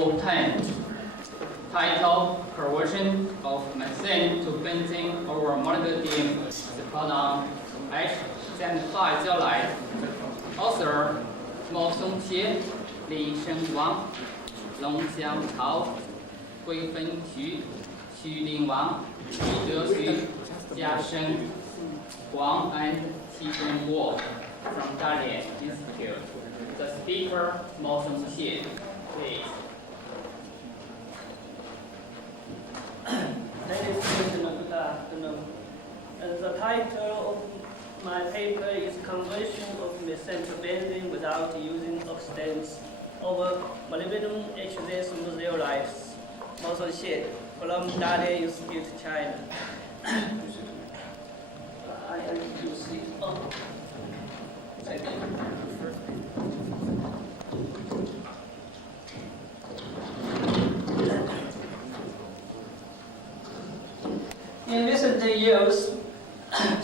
10. Title: Conversion of methane to benzene over molybdenum. Pronoun: H. 现化胶来。Author: 毛松切、李生王、龙江涛、桂芬徐、徐林王、李德徐、嘉生、Guang and Xie Xian Guo from Dalian Institute. The speaker: 毛松切. Please. Ladies and gentlemen, good afternoon. The title of my paper is Conversion of Methane to Benzene without using oxidants over molybdenum HZ zeolites. Also Xie from Dalian Institute, China. I introduce it. In recent years,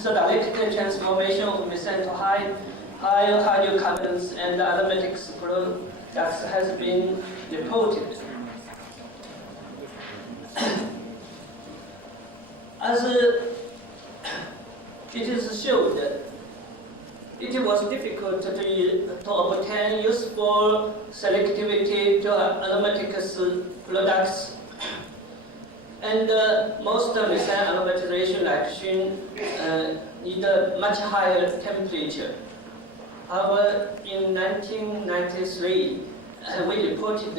the direct transformation of methane to higher hydrocarbons and aromatics products has been reported. As it is showed, it was difficult to obtain useful selectivity to aromatics products, and most methane aromatization reaction need a much higher temperature. However, in 1993, we reported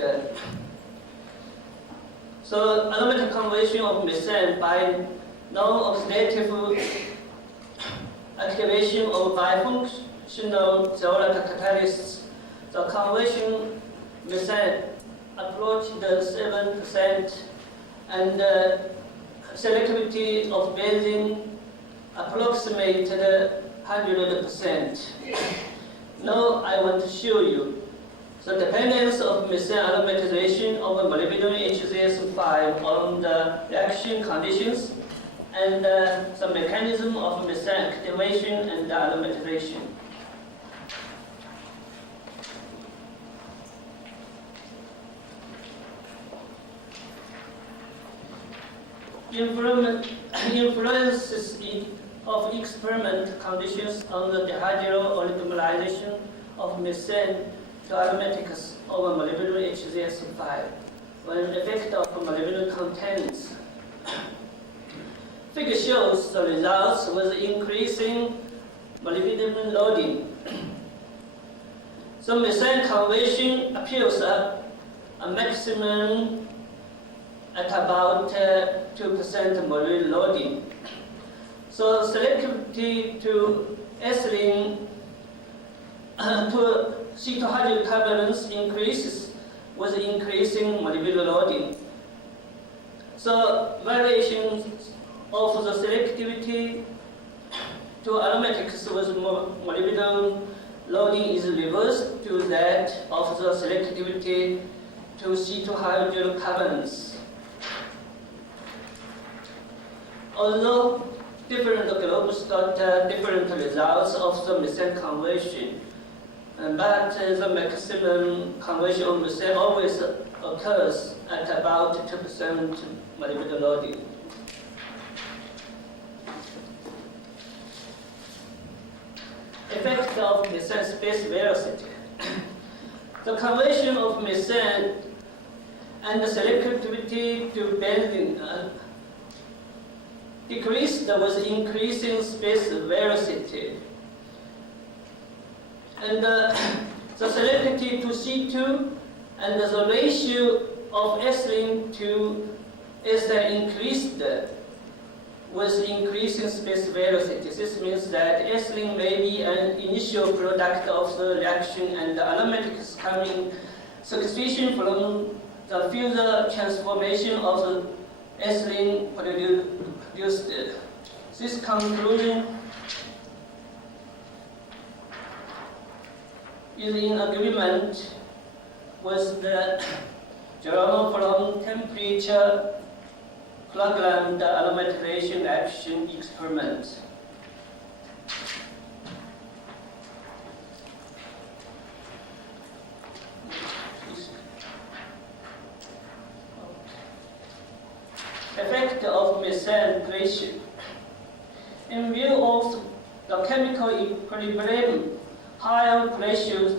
so aromatic conversion of methane by non-oxidative activation of bifunctional zeolite catalysts. The conversion methane approached 7%, and selectivity of benzene approximated 100%. Now I want to show you the dependence of methane aromatization of molybdenum HZS5 on the reaction conditions and the mechanism of methane activation and aromatization. Influences of experiment conditions on the dehydrooligomerization of methane to aromatics over molybdenum HZS5 when effect of molybdenum contents. Figure shows the results with increasing molybdenum loading. So methane conversion appears a maximum at about 2% molecular loading. So selectivity to ethylene to C2 hydrocarbons increases with increasing molecular loading. So variations of the selectivity to aromatics with molybdenum loading is reversed to that of the selectivity to C2 hydrocarbons. Although different groups got different results of the methane conversion, but the maximum conversion of methane always occurs at about 2% molecular loading. Effect of methane space velocity. The conversion of methane and the selectivity to benzene decreased with increasing space velocity. And the selectivity to C2 and the ratio of ethylene to ethane increased with increasing space velocity. This means that ethylene may be an initial product of the reaction and the aromatics coming succession from the further transformation of the ethylene produced. This conclusion is in agreement with the journal from temperature programmed aromatization action experiment. Effect of methane pressure. In view of the chemical equilibrium, higher pressures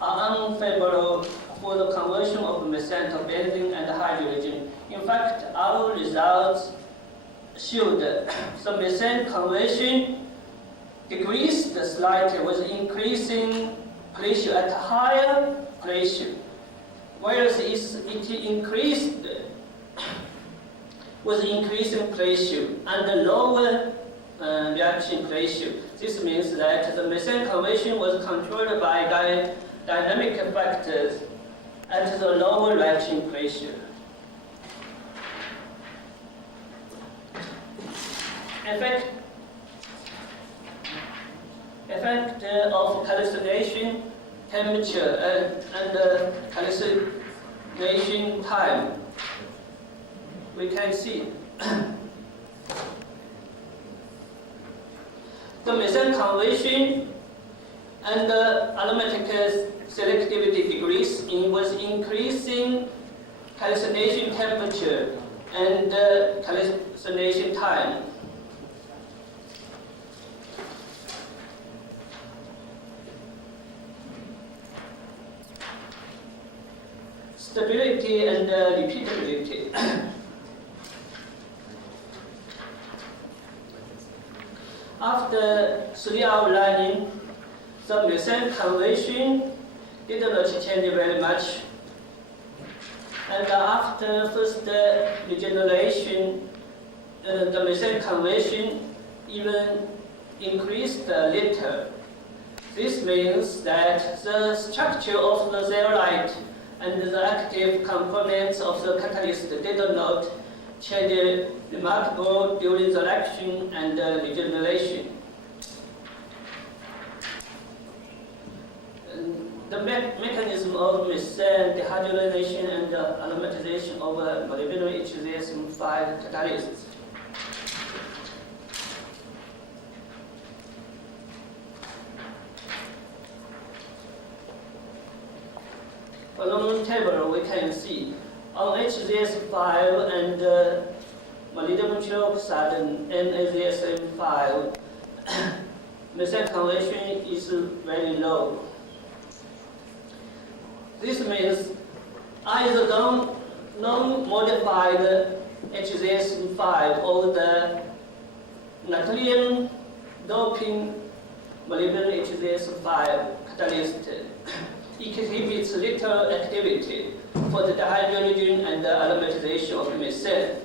are unfavorable for the conversion of methane to benzene and hydrogen. In fact, our results showed the methane conversion decreased slightly with increasing pressure at higher pressure, whereas it increased with increasing pressure and lower reaction pressure. This means that the methane conversion was controlled by dynamic factors at the lower reaction pressure. Effect of calcination temperature and calcination time. We can see the methane conversion and the aromatic selectivity degrees with increasing calcination temperature and calcination time. Stability and repeatability. After 3-hour running, the methane conversion did not change very much. And after first regeneration, the methane conversion even increased a little. This means that the structure of the zeolite and the active components of the catalyst did not change remarkable during the reaction and regeneration. The mechanism of methane dehydrogenation and aromatization of molybdenum HZSM5 catalysts. Following table, we can see on HZS5 and molybdenum trioxide and NaZSM5, methane conversion is very low. This means either non-modified HZS5 or the natrium doping molybdenum HZS5 catalyst exhibits little activity for the dehydrogenation and the aromatization of methane.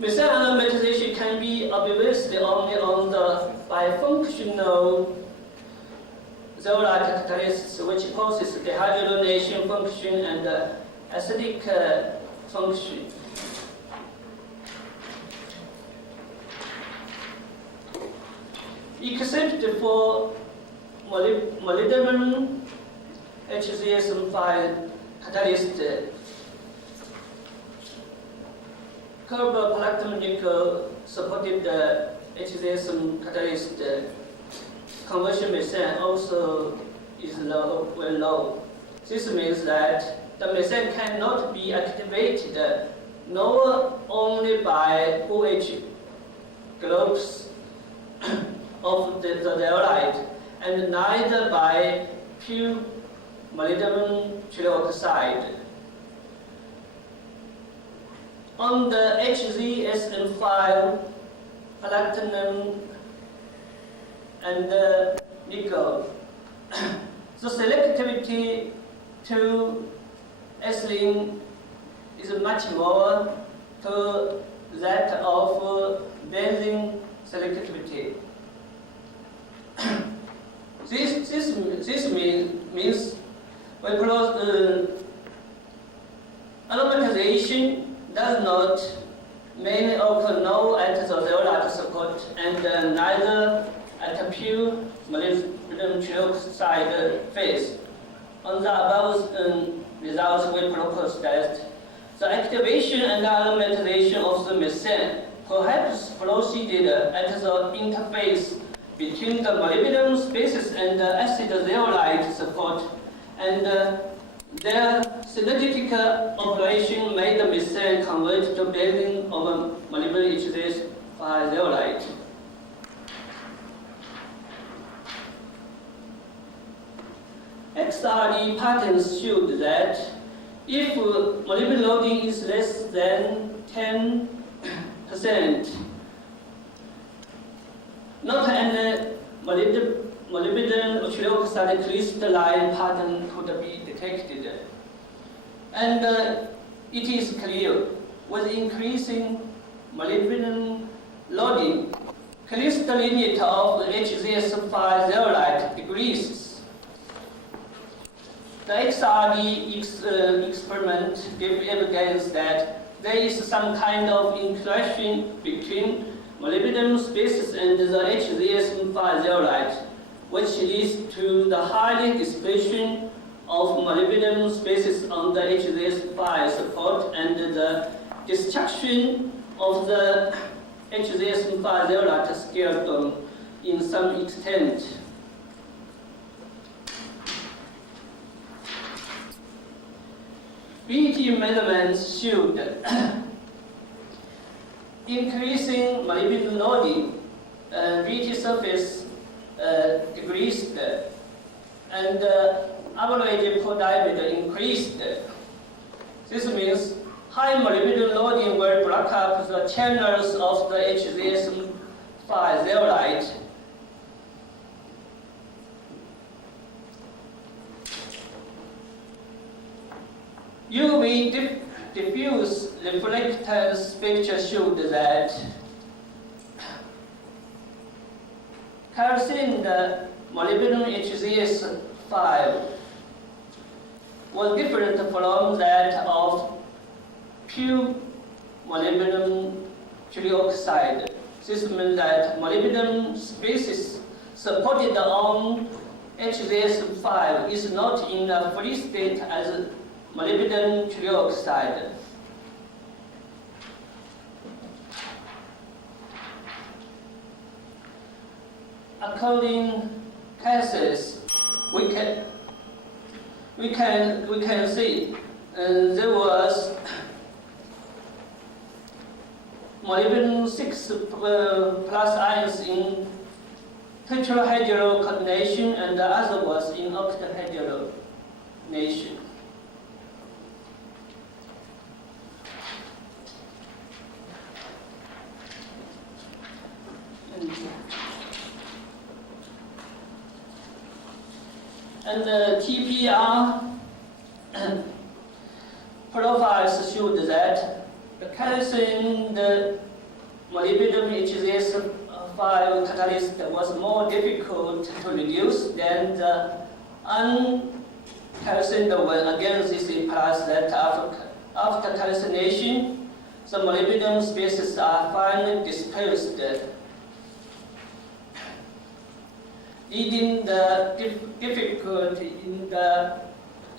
Methane aromatization can be observed only on the bifunctional zeolite catalysts, which possess dehydrogenation function and acidic function. Except for molybdenum HZSM5 catalyst, carboplatinum nickel supported HZSM catalyst conversion methane also is low, very low. This means that the methane cannot be activated nor only by OH groups of the zeolite and neither by pure molybdenum trioxide. On the HZSM5, platinum and nickel, the selectivity to ethylene is much more to that of benzene selectivity. This means when aromatization does not mainly occur now at the zeolite support and neither at a pure molybdenum trioxide phase. On the above results we propose that the activation and aromatization of the methane perhaps proceeded at the interface between the molybdenum species and the acid zeolite support, and their synergetic operation made the methane convert to benzene over molybdenum Hz5 zeolite. XRD patterns showed that if molybdenum loading is less than 10%, not any molybdenum oxide crystalline pattern could be detected. And it is clear, with increasing molybdenum loading, crystallinity of HZS5 zeolite decreases. The XRD experiment gave evidence that there is some kind of interaction between molybdenum species and the HZS5 zeolite, which leads to the high dispersion of molybdenum species on the HZS5 support and the destruction of the HZS5 zeolite skeleton in some extent. BT measurements showed increasing molybdenum loading, BT surface decreased, and average per diameter increased. This means high molybdenum loading will block up the channels of the HZS5 zeolite. UV diffuse reflectance picture showed that calcined molybdenum HZS5 was different from that of pure molybdenum trioxide. This means that molybdenum species supported on HZS5 is not in a free state as molybdenum trioxide. According cases, we can see there was molybdenum 6 plus ions in tetrahydrocoordination and the other was in octahydrogenation. And the TPR profiles showed that the calcined molybdenum HZS5 catalyst was more difficult to reduce than the uncalcined one. Again, this implies that after calcination, the molybdenum species are finally dispersed, leading the difficulty in the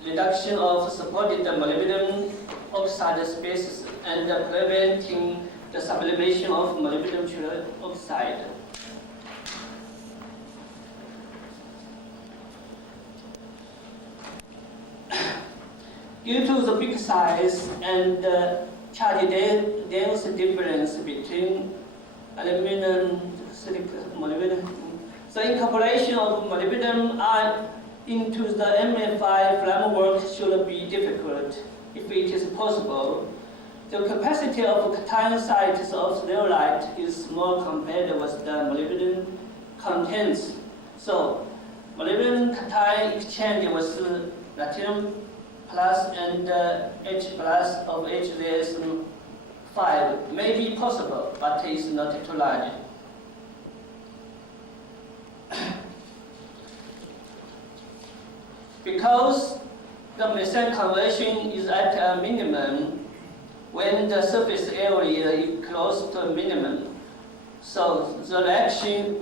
reduction of supported molybdenum oxide species and preventing the sublimation of molybdenum trioxide. Due to the big size and charge density difference between aluminum, silicon, molybdenum, the incorporation of molybdenum ion into the MF5 framework should be difficult if it is possible. The capacity of cation sites of zeolite is small compared with the molybdenum contents. So, molybdenum cation exchange with platinum plus and H plus of HZS5 may be possible, but is not too large. Because the methane conversion is at a minimum when the surface area is close to a minimum, so the reaction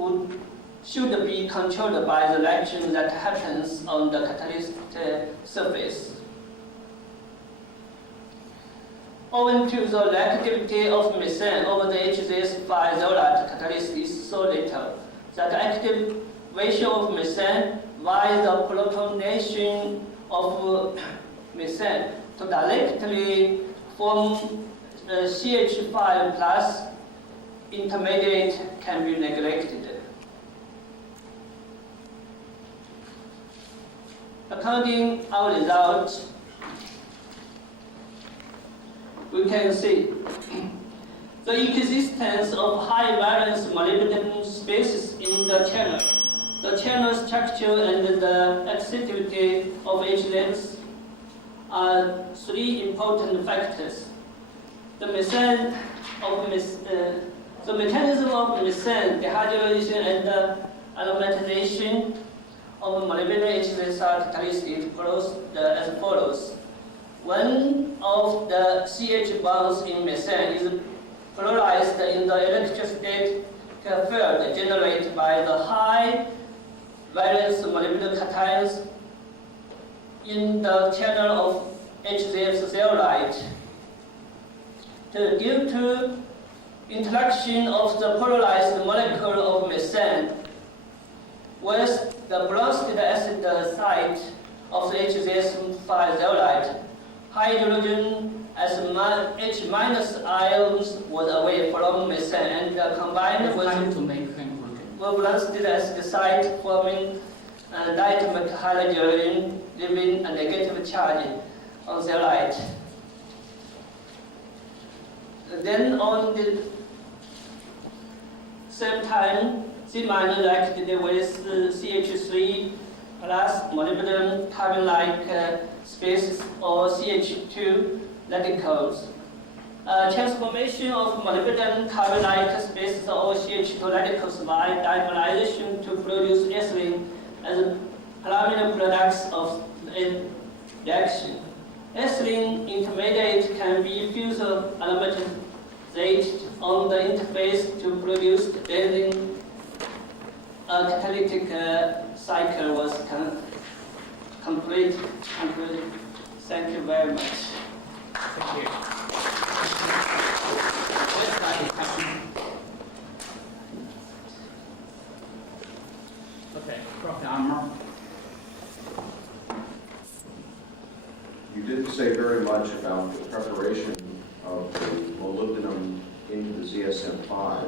should be controlled by the reaction that happens on the catalyst surface. owing to the reactivity of methane over the HZS5 zeolite catalyst is so little that activation of methane via the protonation of methane to directly form CH5 plus intermediate can be neglected. According to our results, we can see the existence of high valence molybdenum species in the channel. The channel structure and the activity of HZS are three important factors. The mechanism of methane dehydrogenation and aromatization of molybdenum HZS catalyst is as follows. One of the CH bonds in methane is polarized in the electrostatic field generated by the high valence molybdenum cations in the channel of HZS zeolite. Due to interaction of the polarized molecule of methane with the bronzed acid site of the HZS5 zeolite, hydrogen as H- ions was away from methane and combined with bronzed acid site forming diatomic hydrogen, leaving a negative charge on zeolite. Then on the same time, C- reacted with CH3 plus molybdenum carbon-like species or CH2 radicals. Transformation of molybdenum carbon-like species or CH2 radicals by dimerization to produce ethylene as preliminary products of the reaction. Ethylene intermediate can be further aromatized on the interface to produce benzene. A catalytic cycle was complete. Thank you very much. Thank you. Let's start discussion. Okay, Prof. Armour. You didn't say very much about the preparation of the molybdenum into the ZSM5.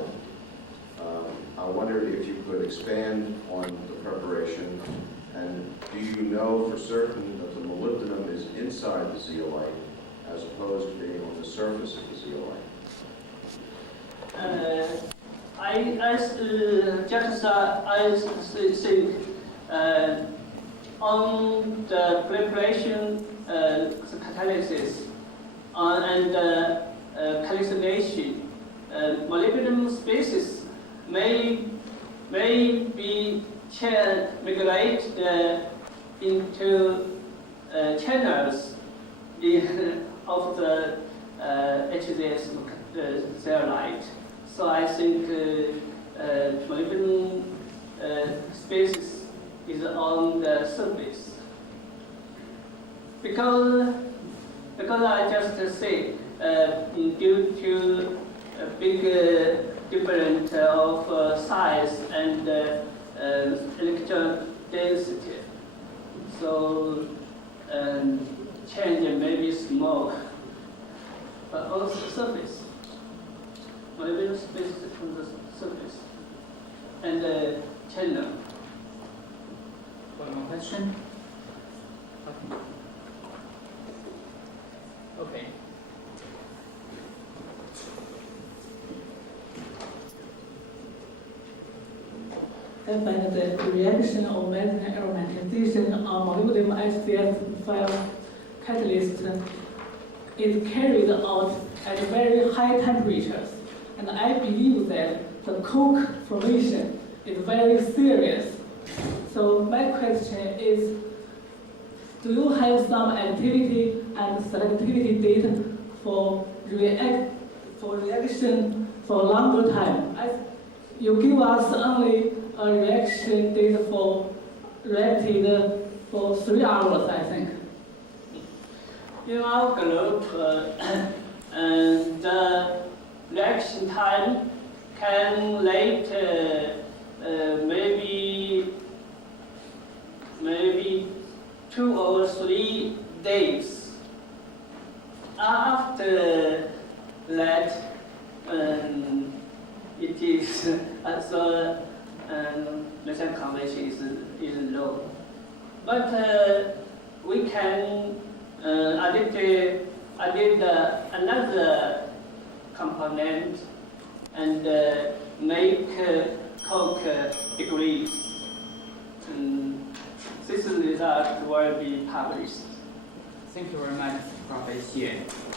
I wondered if you could expand on the preparation, and do you know for certain that the molybdenum is inside the zeolite as opposed to being on the surface of the zeolite? I think on the preparation, the catalysis, and calcination, molybdenum species may be migrated into channels of the HZS zeolite. So I think molybdenum species is on the surface. Because I just say due to a big difference of size and electron density, so change may be small, but on the surface, molybdenum species on the surface and channel. One more question? Okay. I find the reaction of methane aromatization on molybdenum HZS5 catalyst is carried out at very high temperatures, and I believe that the coke formation is very serious. So my question is, do you have some activity and selectivity data for reaction for longer time? You give us only a reaction data for reacted for 3 hours, I think. In our group, reaction time can late maybe 2 or 3 days. After that, it is so methane concentration is low. But we can added another component and make coke degrees. This result will be published. Thank you very much, Professor Xie.